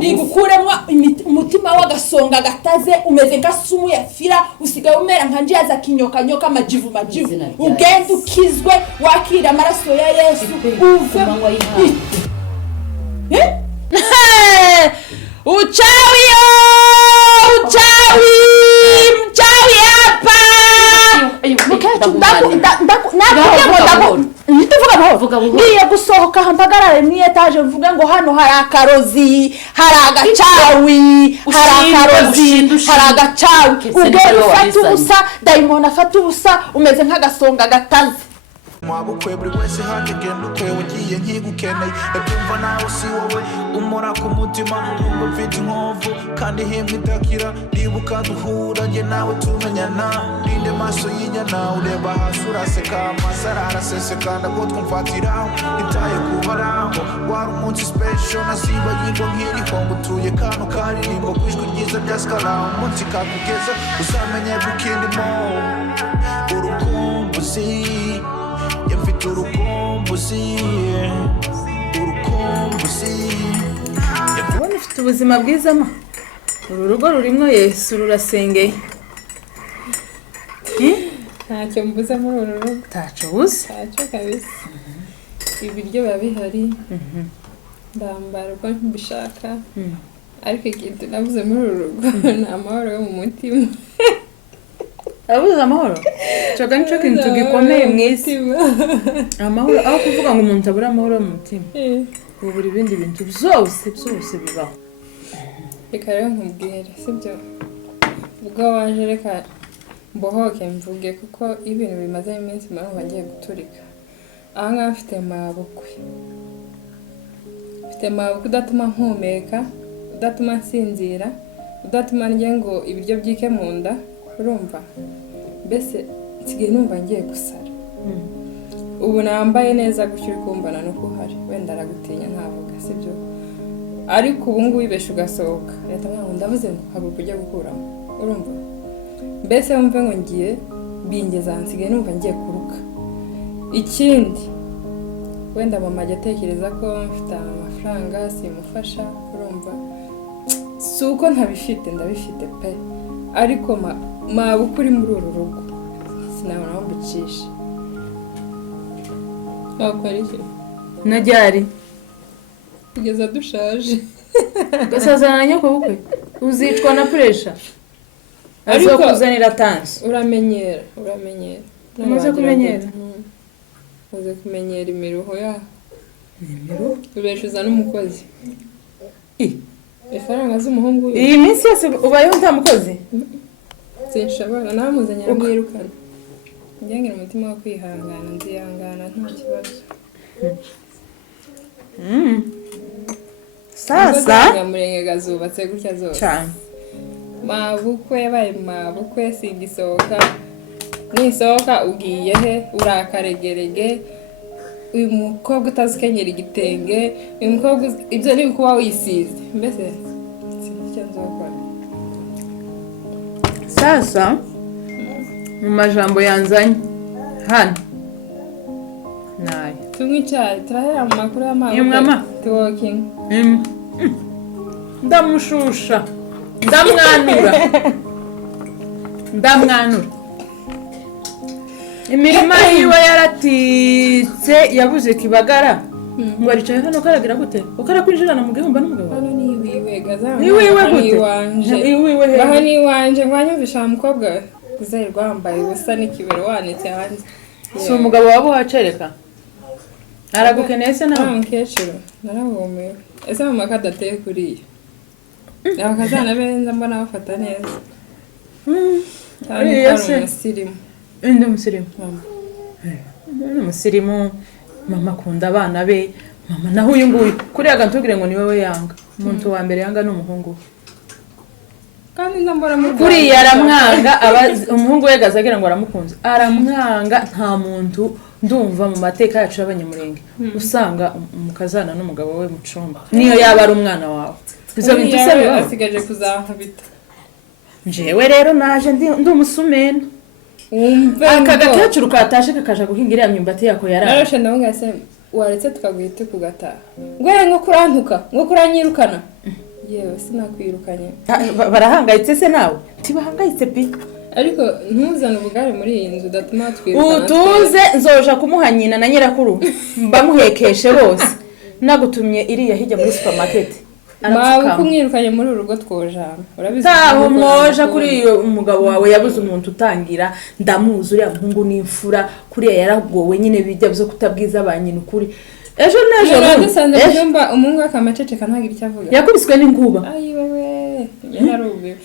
igukuremwa umutima w'agasonga gataze umeze nk'asumu yafira usigaye umera nka njaza kinyoka majivu ugenda ukizwe wakira amaraso ya Yesu uve uchawi hapa ngiye gusohoka hampagarare ni etage mvuga ngo hano hari akarozi hari agacawi hari agacawi ugenda ufata ubusa daimona afata ubusa umeze nk'agasonga gataze mwabukwe buri wese hagenda ukwewe ngiye nkigukeneye ndabyumva nawe si wowe umora ku mutima numva mfite inkovu kandi himwe idakira nibuka duhura njye nawe tumenyana rinde maso y'inyana ureba hasi uraseka amasara araseseka ndagotwa mfatiraho itaye kubaraho wari umunsi special nasimba yirwa nk'iriho ngutuye kano karirimbo kwijwi ryiza rya skala umunsi kakugeza uzamenye gukindimo urukumbuzi yafite urukumbuzi ubona ufite ubuzima bwiza ma uru rugo rurimo Yesu rurasengeye ntacyo mbuze muri uru rugo ntacyo buze ntacyo kabisa ibiryo biba bihari ndambara uko mbishaka ariko ikintu nabuze muri uru rugo ni amahoro yo mu mutima abuze amahoro cyoga nicyo kintu gikomeye mu isi amahoro aho kuvuga ngo umuntu abura amahoro mu mutima ubura ibindi bintu byose bibaho reka rero nkubwire sibyo ubwo waje reka mbohoke mvuge kuko ibintu bimaze iminsi marumva ngiye guturika aha ngaha mfite mabukwe udatuma mpumeka udatuma nsinzira udatuma njye ngo ibiryo byike mu nda urumva mbese nsigaye numva ngiye gusara ubu nambaye neza gutyo uri kumbana nuko uhari wenda aragutinya ntavuga sibyo ariko ubu ngubu ibesha ugasohoka leta mwana ndavuze ngo haguruka ujya gukuramo urumva mbese wumve ngo ngiye bingeza nsigaye numva ngiye kuruka ikindi wenda mama ajya atekereza ko mfite amafaranga simufasha urumva si uko ntabifite ndabifite pe ariko mabukwe uri muri uru rugo sinabona aho mbicisha wakora iki najyari kugeza dushaje gasazana na nyoko bukwe uzicwa na pressure ariko kuzanira tansi uramenyera umaze kumenyera umaze kumenyera imiruho yaho ubeshuza n'umukozi ifaranga z'umuhungu iyi minsi yose ubayeho nta mukozi sinshobora namuzanyira mwirukana njyangira umutima wo kwihangana nzihangana nta kibazo sasa murenge gazubatse gutya zose cyane mabukwe yabaye mabukwe singisohoka nisohoka ugiye he urakaregerege uyu mukobwa utazikenyera igitenge uyu mukobwa ibyo ni kuba wisize mbese icyo nzokora sasa mu majambo yanzanye hano nayo tumwe icyayi turahera mu makuru y'amabukwe tuwoking ndamushusha ndamwanura imirima yiwe yaratitse yabuze kibagara ngo aricaye hano karagira gute ukara kwinjirana mu gihumba n'umugabo hano niwiwe gute baho niwanje ngwanyumvisha umukobwa uzerwa wambaye ubusa n'ikibero wanitse hanze si umugabo waba uhacereka aragukeneye se nawe mukecuru narabumiwe ese mama kadateye kuriya abakazana benza mbona bafata neza undi musirimu umusirimu mama akunda abana be mama naho uyu nguyu kuriya gantubwire ngo ni wowe yanga umuntu wa mbere yanga ni umuhungu kandi ndambara mu kuriya aramwanga umuhungu we gazagira ngo aramukunze aramwanga nta muntu ndumva mu mateka yacu y'abanyamurenge usanga umukazana n'umugabo we mu cumba niyo yaba ari umwana wawe bizo bintu se biba asigaje kuzankubita jewe rero naje ndi umusumeno aka gakecuru katashe kakaja guhingira ya myumbati yako yarara naroshe ndabunga se waretse tukaguhita kugataha ngo kurantuka ngo kuranyirukana yewe sinakwirukanye barahangayitse se nawe tibahangayitse pe ariko ntuzane ubugare muri iyi nzu udatuma twirukana utuze nzoja kumuha nyina na nyirakuru bamuhekeshe bose nagutumye iriya hijya muri supermarket mawe kumwirukanye muri urugo twojana urabizi taho moja kuri iyo umugabo wawe yabuze umuntu utangira ndamuzi uriya muhungu n'imfura kuriya yaragowe nyine bijya byo kutabwiza abanyina ukuri ejo nejo nadusanze byumba umuhungu akamaceceka ntagira icyo avuga yakubiswe n'inkuba ayi wewe yararubiwe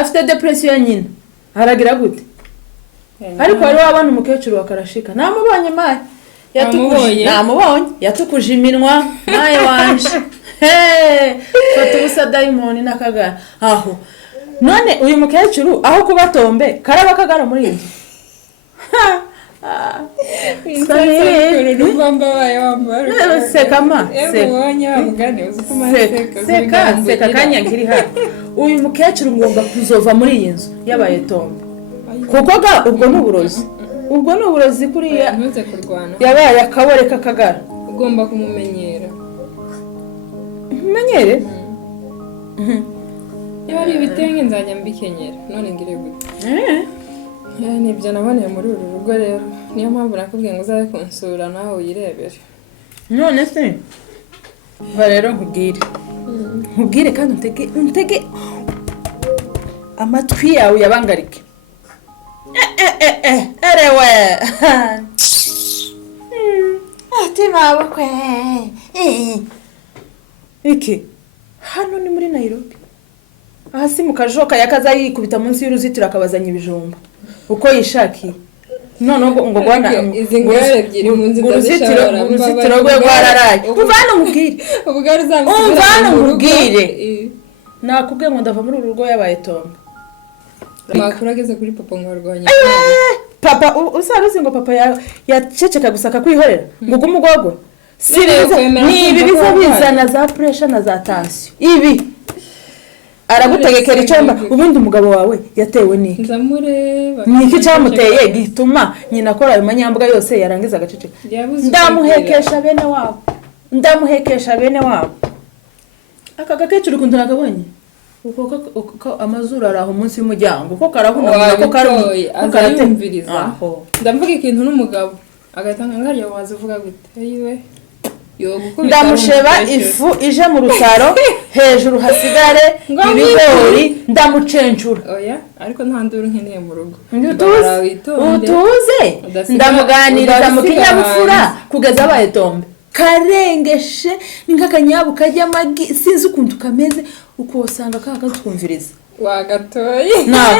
afite depression nyina haragira gute ariko wari wabana umukecuru wakarashika namubonye mayi namubonye yatukuje iminwa naye wanje fata ubusa diamond n'akagara aho none uyu mukecuru aho kuba tombe karaba kagara muri inzu seka kanya nkiri hano uyu mukecuru ngomba kuzova muri iyi nzu yabaye tombe kuko ubwo ni uburozi kuriya yabaye akabore k'akagara ugomba kumumenyera umenyere niba ari ibitenge nzajya mbikenyera none ngire gute nibyo naboneye muri uru rugo rero niyo mpamvu nakubwiye ngo uzabe kunsura nawe uyirebere none se va rero nkubwire kandi untege amatwi yawe yabangarike erewe ati mabukwe iki hano ni muri Nairobi hasi mu kajoka yakaza yikubita munsi y'uruzitiro akabazanya ibijumba uko yishakiye none ngo gwana izi ngwere ebyiri mu nzi uruzitiro rwe rwararaye umvana umubwire ubugari uzabisubira umvana umubwire nakubwiye ngo ndava muri uru rugo yabaye tombe makuru ageze kuri papa ngo arwanye papa usaruzi ngo papa yaceceka gusaka kwihorera ngo gumugogwe ni ibi bizabizana za pressure na za tension ibi aragutegekera icyomba ubundi umugabo wawe yatewe niki nzamureba niki cyamuteye gituma nyina akora ayo manyambwa yose yarangiza agaceceka ndamuhekesha bene wabo aka gakecuru kuntu nakabonye uko amazuru araho munsi y'umuryango uko karahuna uko karatembiriza ndamvuga ikintu n'umugabo agatanga ngariya wazivuga gute yiwe ndamusheba ifu ije mu rutaro hejuru hasigare ibigori ndamucencura oya ariko nta nduru nkeneye mu rugo utuze ndamuganiriza mu kinyabupfura kugeza abaye tombe karengeshe nk'akanyabu kajya amagi sinzi ukuntu kameze uko usanga kakatwumviriza wagatoye nawe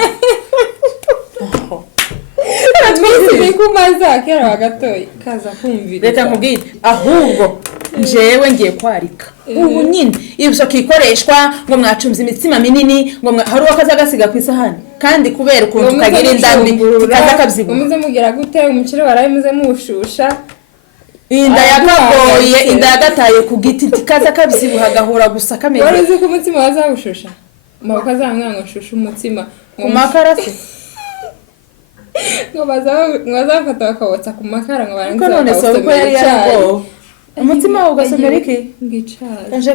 twese kumaza kera wagatoye kaza kumviriza leta nkubwire ahubwo njewe ngiye kwarika ubu nyine ibyo kikoreshwa ngo mwacumza imitsima minini ngo hari uwakaza gasiga ku isahani kandi kubera ukuntu kagira indambi kaza kabyibuha umuze mugira gute umukire warayimuze mushusha inda yakagoye inda yagataye ku giti kaza kabyibuha gahora gusa kameze wari uzi ko umutsima wazawushusha maboko azamwanga shusha umutsima ku makara se ngo bazafata bakawotsa ku makara ngo barangiza none so uko yari yarago umutima wawe ugasomera iki ngicara nje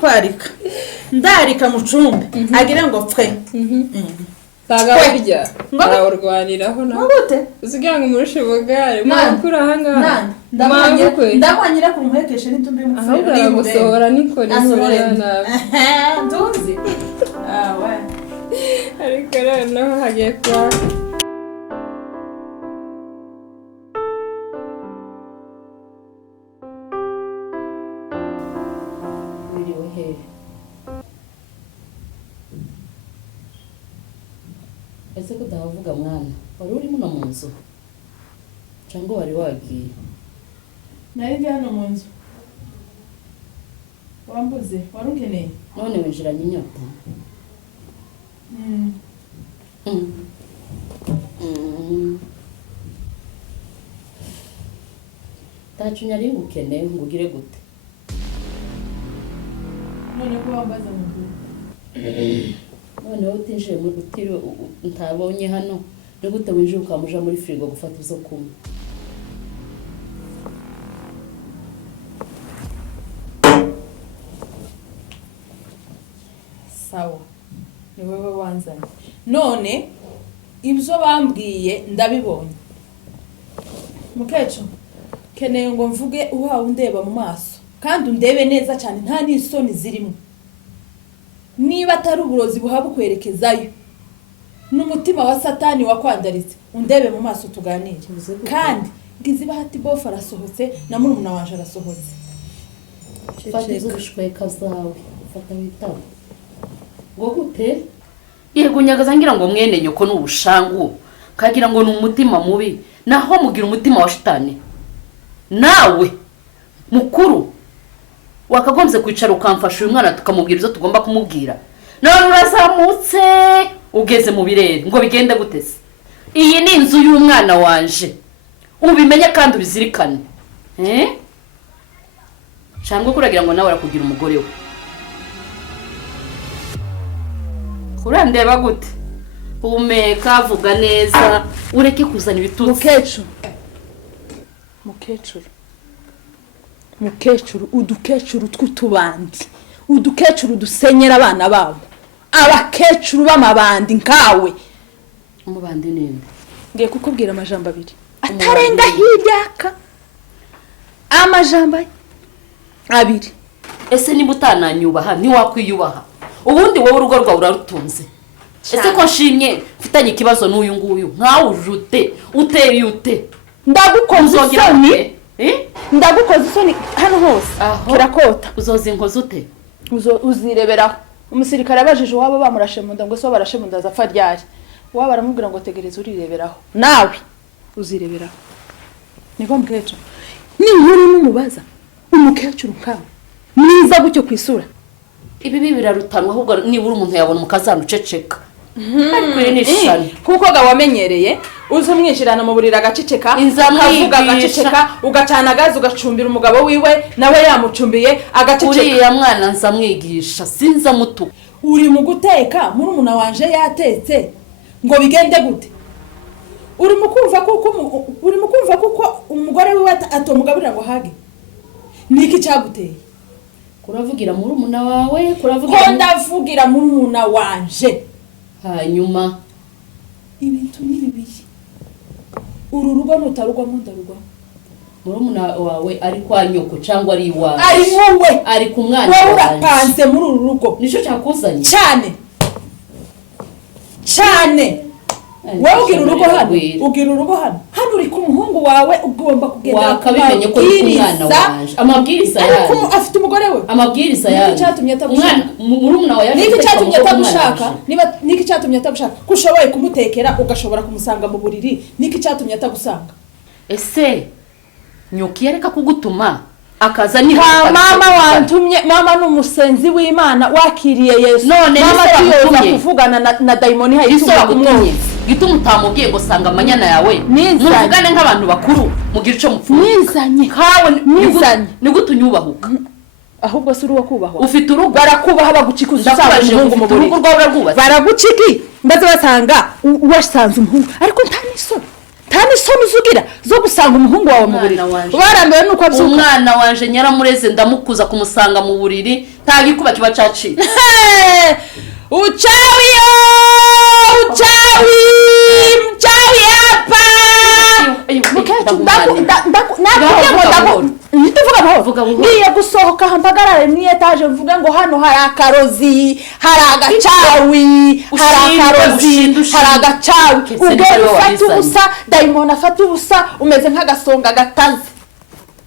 kwarika ndarika mu cumbi agira ngo pfe saga burya barawurwaniraho na gute uzigira ngo murushe bugare mukura hanga ndamwanyira ku muhekeshe n'intumbi y'umufero ahubwo gusohora niko nisorera nabi nduzi we ariko rero naho hagiye kuba ese ko utavuga mwana wari urimo no mu nzu cyangwa wari wagiye nari ndi hano mu nzu wambuze wari unkeneye none winjiranye inyota tacu nyari ngukeneye ngo ugire gute none ko wambaza mu nzu noneho utinjiye muri utiro ntabonye hano no gute winjiye ukamuja muri firigo gufata izo kumwe sawa ni wewe wanzanye none ibyo bambwiye ndabibonye mukeco keneye ngo mvuge uhawe undeba mu maso kandi undebe neza cyane nta n'isoni zirimo niba atari uburozi buhaba kwerekezayo n'umutima wa satani wakwandaritse undebe mu maso tuganire kandi ngize bahati bof arasohotse na murumuna wanje arasohotse fata izo bishweka zawe fata witabo ngo gute yego nyagaza ngira ngo mwene nyoko n'ubushangu kagira ngo ni umutima mubi naho mugira umutima wa shitani nawe mukuru wakagombye kwicara ukamfasha uyu mwana tukamubwira izo tugomba kumubwira none urazamutse ugeze mu birere ngo bigende gutese iyi ni inzu y'umwana wanje ubimenye kandi ubizirikane cyangwa kuragira ngo nawe arakugira umugore we urandeba gute umeka vuga neza ureke kuzana ibitutsi mukecuru udukecuru tw'utubandi udukecuru dusenyera abana babo abakecuru b'amabandi nkawe umubandi ninde ngiye kukubwira amajambo abiri atarenga hiryaka amajambo abiri ese niba utananyubaha ntiwakwiyubaha ubundi wowe urugo rwawe urarutunze ese ko nshimye mfitanye ikibazo n'uyu nguyu nkawe ujute uteye ute ndagukoze isoni ndagukoze isoni hano hose kirakota uzoza inkozi ute uzireberaho umusirikare abajije uwabo bamurashe mu nda ngo so barashe mu nda zapfa ryari uwabo aramubwira ngo tegereza urireberaho nawe uzireberaho niko mukecuru n'inkuru n'umubaza umukecuru nkawe mwiza gutyo kwisura ibi birarutanwa ahubwo nibura umuntu yabona umukazana uceceka ariko iri nishani kuko wamenyereye uzi umwishirana mu burira agaceceka akavuga agaceceka ugacana gazi ugacumbira umugabo wiwe nawe yamucumbiye agaceceka uriya mwana nzamwigisha sinza mutu uri mu guteka murumuna wanje yatetse ngo bigende gute uri mu kumva kuko umugore wiwe atomugaburira ngo hage niki cyaguteye kuravugira murumuna wawe ko ndavugira murumuna wanje hanyuma ibintu nibibiri uru rugo nutarugwamo ndarugwamo murumuna wawe ari kwa nyoko cyangwa ari iwawe ari wowe ari ku mwana wawe urapanze muri uru rugo nicyo cyakuzanye cyane wowe ugira urugo hano uri ku muhungu wawe ugomba kugenda wakabimenye ko uri umwana wanje amabwiriza yawe ariko afite umugore we amabwiriza yawe cyatumye atagushaka murumuna wawe niki cyatumye atagushaka kushoboye kumutekera ugashobora kumusanga mu buriri niki cyatumye atagusanga ese nyuki yareka kugutuma akaza ni mama wantumye mama n'umusenzi w'Imana wakiriye Yesu none mama tuyoza kuvugana na daimoni hayituma kumwe gituma utamubwiye ngo sanga amanyana yawe muvugane nk'abantu bakuru mugira ico mupfuye nizanye kawe ni gutunyubahuka ahubwo suri wo kubahwa ufite urugo barakubaha bagucikuza usanga umuhungu mu buriri urugo rwawe rwubatse baraguciki mbaze basanga wasanze umuhungu ariko ntani somo uzugira zo gusanga umuhungu wawe mu buriri barambiwe nuko abyuka umwana wanje nyaramureze ndamukuza kumusanga mu buriri ntagikuba kiba caci uchawi hapa ngiye gusohoka hampagarare mu etage mvuga ngo hano hari akarozi hari agacawi hari agacawi ugera ufata ubusa daimoni afata ubusa umeze nk'agasonga gataze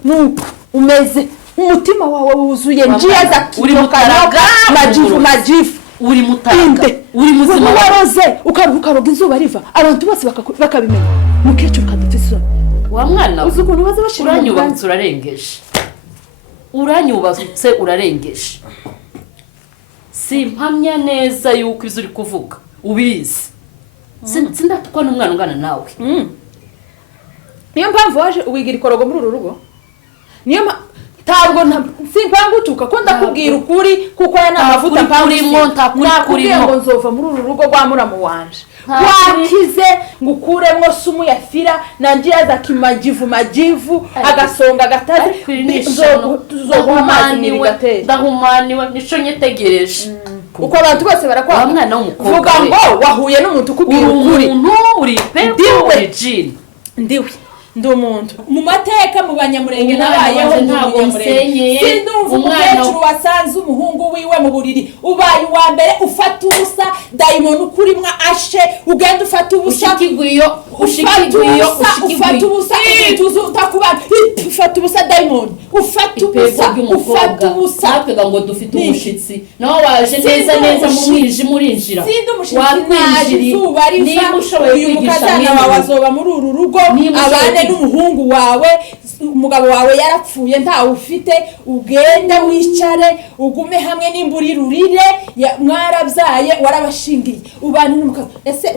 nuko umeze umutima wawe wuzuye njia za kinyokanyoko majivu uri mutanga uri muzima waroze ukaroga izuba riva abantu bose bakabimenya mukecuru kadutse wa mwana uzi ukuntu baza bashira uranyubatse urarengeje simpamya neza yuko izo uri kuvuga ubizi sindatukwa n'umwana ungana nawe niyo mpamvu waje uwigira ikorogo muri uru rugo niyo ntabwo simpangutuka ko ndakubwira ukuri kuko yana amavuta pamurimo nakubwiye ngo nzova muri uru rugo rwa muramu wanje wakize ngukuremwo sumu ya fira na njia za majivu agasonga gataze zo guhamaniwe ndahumaniwe nico nyetegereje uko abantu bose barakwanga mwana w'umukobwa vuga ngo wahuye n'umuntu ukubwira ukuri uri pepo uri jini ndiwe ndi umuntu mu mateka mu banyamurenge nabayeho ntabwo nsenyeye sindumva umukecuru wasanze umuhungu wiwe mu buriri ubaye uwa mbere ufata ubusa dayimoni ukurimwa ashe ugenda ufata ubusa ufata ubusa utakubana ufata ubusa dayimoni ufata ubusa natwega ngo dufite umushitsi naho waje neza mu mwijima urinjira wakwinjira niba ushoboye uyu mukazana wawe azoba muri uru rugo abane n'umuhungu wawe umugabo wawe yarapfuye ntawe ufite ugende wicare ugume hamwe n'imburirurire mwarabyaye warabashingiye ubane n'umukazana ese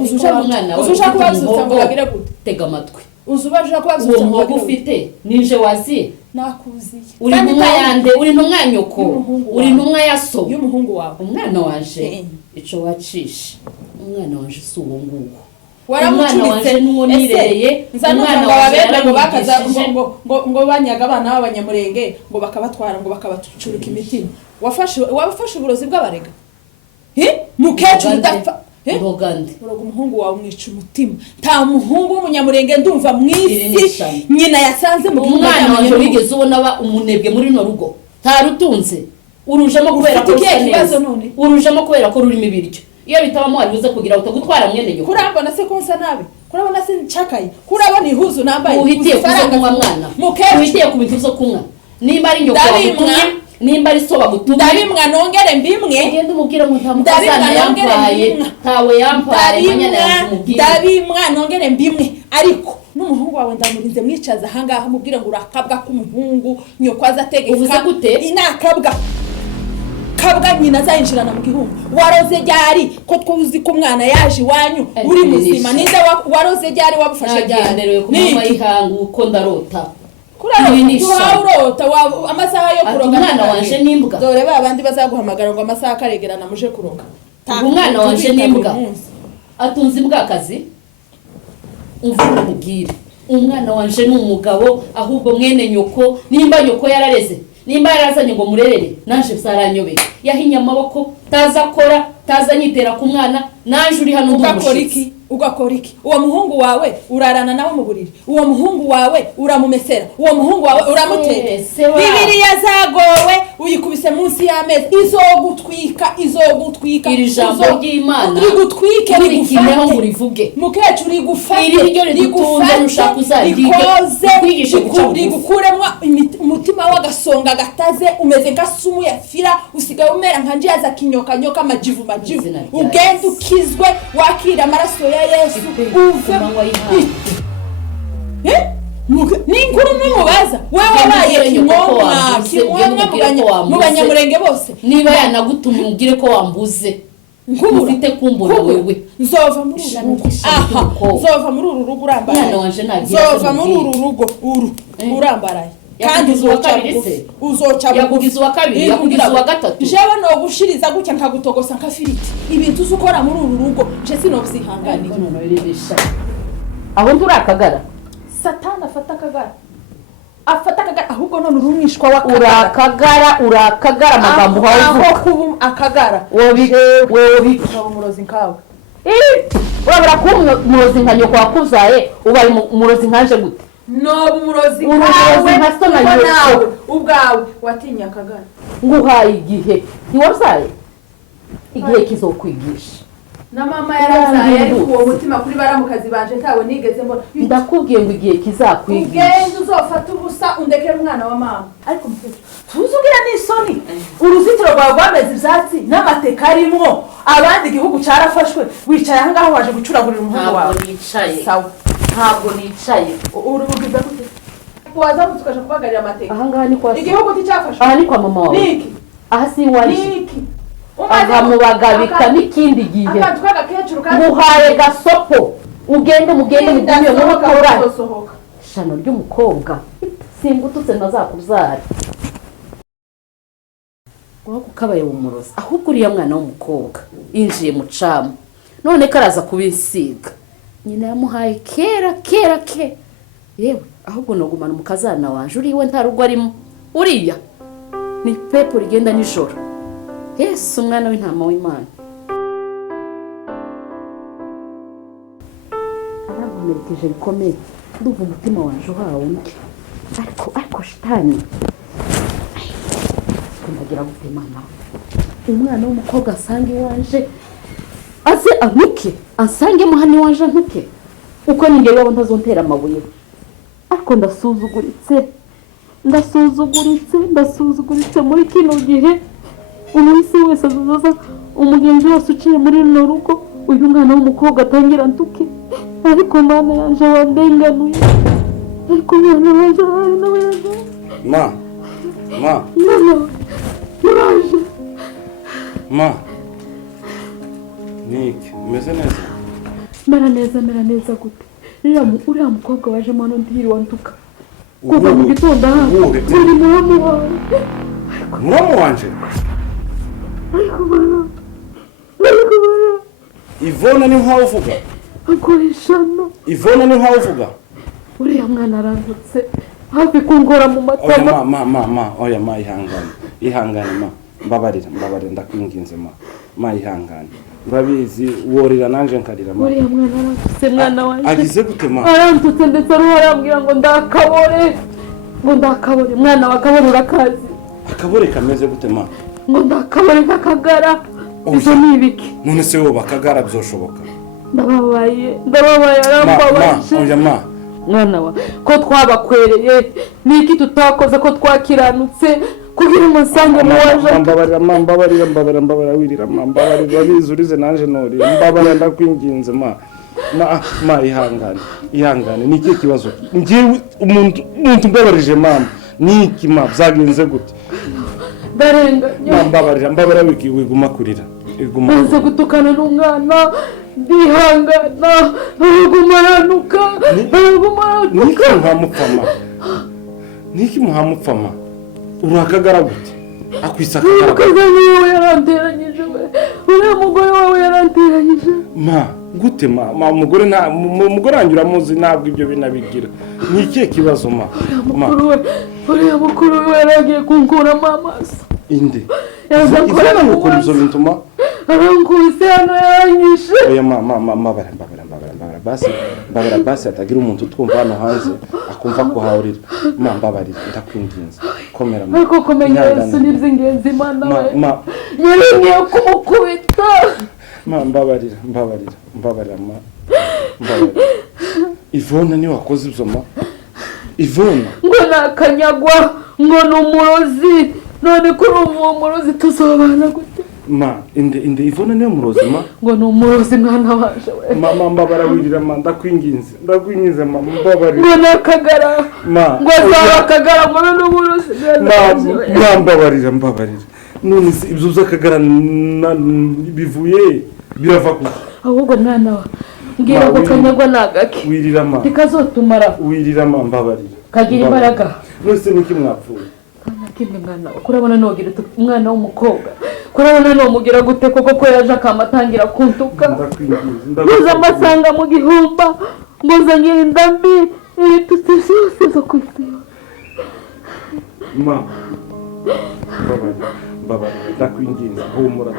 uzuja kubazutsa ngo bagire gute tega amatwi uzubaje kubazutsa ngo bagire ufite nije waziye nakuziye uri ntumwa yande uri ntumwa nyoko uri ntumwa yaso y'umuhungu wawe umwana waje ico wacisha umwana waje si uwo nguwo waramucuritse n'uwo nireye umwana wawe ngo bakaza ngo banyaga abana b'abanyamurenge ngo bakabatwara ngo bakabacuruka imitima wafashe uburozi bw'abarega mukecuru udapfa Bogande uraga umuhungu wawe mwica umutima nta muhungu w'umunyamurenge ndumva mwisi nyina yasanze mu umwana waje wigeze ubona umunebwe muri no rugo tarutunze urujamo kubera ko urujamo kubera ko rurimo ibiryo iyo bitabamo wari buze kugira utagutwara mwene nyoko kurabona se konsa nabi kurabona se nchakaye kurabona ihuzu nambaye uhitiye kuza kunywa mwana uhitiye ku bintu zo kunywa nimba ari nyoko wagutumye nimba ari soba gutumye ndabimwa nongere mbimwe ugende umubwira ngo ntamukazana yampaye tawe yampaye manyana yamubwira ndabimwa nongere mbimwe ariko n'umuhungu wawe ndamurinze mwicaza hangaha mubwira ngo urakabwa k'umuhungu nyoko azategeka uvuze gute inakabwa kabwa nyina zayinjirana mu gihugu waroze ryari ko twuzi ko umwana yaje iwanyu uri muzima ninde waroze ryari wabufashe ryari ku mama yihangu uko ndarota kurarota amasaha yo kuroga umwana wanje n'imbwa dore babandi bazaguhamagara ngo amasaha karegerana muje kuroga umwana wanje n'imbwa atunze imbwakazi umvuga ubwire umwana wanje n'umugabo ahubwo mwene nyoko nimba nyoko yarareze nimba yarazanye ngo murerere nanje byaranyobeye yahinya amaboko tazakora tazanyitera ku mwana nanje uri hano ndumushitsi ugakora iki uwo muhungu wawe urarana nawe mu buriri uwo muhungu wawe uramumesera uwo muhungu wawe uramutera Bibiliya zagowe uyikubise munsi y'amezi izogutwika iri jambo ry'Imana rigutwike rikineho ngo rivuge mukecuru rigufate iri ryo rigutunze nushaka uzaryigishe rigukuremwa umutima w'agasonga gataze umeze nk'asumu ya fira usigaye umera nka njiyaza kinyoka majivu ugende ukizwe wakira amaraso ya Yesu uve n'inkuru n'umubaza wewe wabaye kimwomwa mu banyamurenge bose niba yanagutumye umugire ko wambuze ufite kumbura wewe nzova muri uru rugo urambaraye nzova muri uru rugo urambaraye kandi uzoca yakugize uwa kabiri yakugize uwa gatatu jewe no gushiriza gutya nkagutogosa nkafiriti ibintu uzukora muri uru rugo je sinovyihanganira aho nturakagara satana afata akagara ahubwo none urumwishwa wakagara urakagara amagambo wavuga kuba akagara wewe bika umurozi nkawe urabura ko umurozi nka nyoko wakuzaye ubaye umurozi nkanje gute no umurozi nawe ubwawe watinya akagara nguhaye igihe ntiwazaye igihe kizokwigisha na mama yarazaye ariko uwo mutima kuri baramukazi banje ntawe nigeze mbona ndakubwiye ngo igihe kizakwigisha ugende uzofata ubusa undekere umwana wa mama ariko tuzugira n'isoni uruzitiro rwawe rwameze ibyatsi n'amateka arimwo abandi igihugu carafashwe wicaye aha ngaho waje gucuragurira umuhungu wawe ntabwo nicaye urubugiza gute wazamutse ukaje kubagarira amateka aha ngaha ni kwa igihugu cyafashwe aha ni kwa mama wawe niki aha si iwaje ava mu bagabika n'ikindi gihe nguhaye gasopo ugende mugumye mukorane shano ry'umukobwa simbututse ntazakuzara wako kabaye umurozi ahubwo uriya mwana w'umukobwa injiye mu cama none karaza kubisiga nyina yamuhaye kera yewe ahubwo nogumana umukazana wanje uriwe nta rugo arimo uriya ni pepo rigenda nijoro Yesu umwana w'intama w'Imana. Aramumerekeje bikomeye. Ndumva umutima wanje uhawe undi. Ariko shitani. Ndagira gute mama? Umwana w'umukobwa asange iwanje. Aze anuke. Asange muhani wanje ntuke. Uko ninge wabo ntazontera amabuye. Ariko ndasuzuguritse muri kino gihe. Umuhisi wese azoza umugenzi wose uciye muri runo rugo uyu mwana w'umukobwa atangira ntuke. Ariko mana yanje wandenganuye. Ariko mwana wanje nawe yaje. Ma. Niki, umeze neza? Mera neza gute? Uriya mukobwa waje mwana ndiri wantuka. Kuva mu gitondo aha. Uri muramu wawe. Muramu wanje? Ivona ni nkaho uvuga? Akoreshana. Ivona ni nkaho uvuga? Uriya mwana arandutse. Hafi kungora mu matama. Oya ma ihangane ma. Mbabarira ndakwinginze ma ihangane. Urabizi worira nanje nkarira ma. Uriya mwana arandutse mwana wanje. Agize gute ma? Arandutse ndetse arambwira ngo ndakabore. Mwana wakabore urakazi. Akabore kameze gute ma? Ngo ndakabore kakagara. Izo ni ibiki? None se wowe bakagara byoshoboka? Ndababaye arambabaje. Oya ma. Mwana wa ko twabakwereye niki tutakoze ko twakiranutse kugira ngo nsange muwaje. Mbabarira wirira mbabarira bizurize nanje nori. Mbabarira ndakwinginze ma ihangane. Niki kibazo? Ngiye umuntu mbabarije mama. Niki ma byagenze gute? Darenganya. Mbabarira wiguma kurira. Maze gutukana n'umwana ndihangana agumaranuka. Niki muhamupfama urakagara gute? Akwisa akagara yaranteranyije uriya mugore wawe yaranteranyije. Ma gute ma umugore wanjye uramuzi ntabwo ibyo binabigira. Ni ikihe kibazo ma? Uriya mukuru we yaragiye kunkuramo amaso. Inde ivana gukora ibyo bintu ma? Arankubise hano yaranyishe. Oya mbabara basi atagira umuntu twumva hano hanze akumva ko hawurira. Mbabarira ndakwinginze komera ma. Ariko kumenya Yesu n'iby'ingenzi Imana we yaringiye kumukubita. Mbabarira ma. Ivona ni wakoze ibyo ma? Ivona ngo nakanyagwa ngo n'umurozi. None kuri uwo murozi tuzobana gute? Ma inde Ivona niyo murozi ma? Ngo n'umurozi mwana waje we. Mama mbabara wirira ma ndakwinginze ma mbabarira. Ngo nakagara ma ngo zakagara ngo n'umurozi. Mbabarira. None ibyo zakagara bivuye birava ku. Ahubwo mwana wa ngira ko kanyagwa nagake. Wirira ma. Tikazotumara. Wirira ma mbabarira. Kagira imbaraga. Nose niki mwapfuye? Kimwe mwana kurabona nogira umwana w'umukobwa kurabona no mugira gute koko ko yaje akamatangira kuntuka. Ndakwinginze amasanga mu gihumba ngo zangira indambi tutese zo kwisiyo. Ma ndakwinginze humura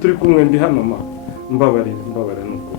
turi kumwe ndi hano ma. Mbabarira nuko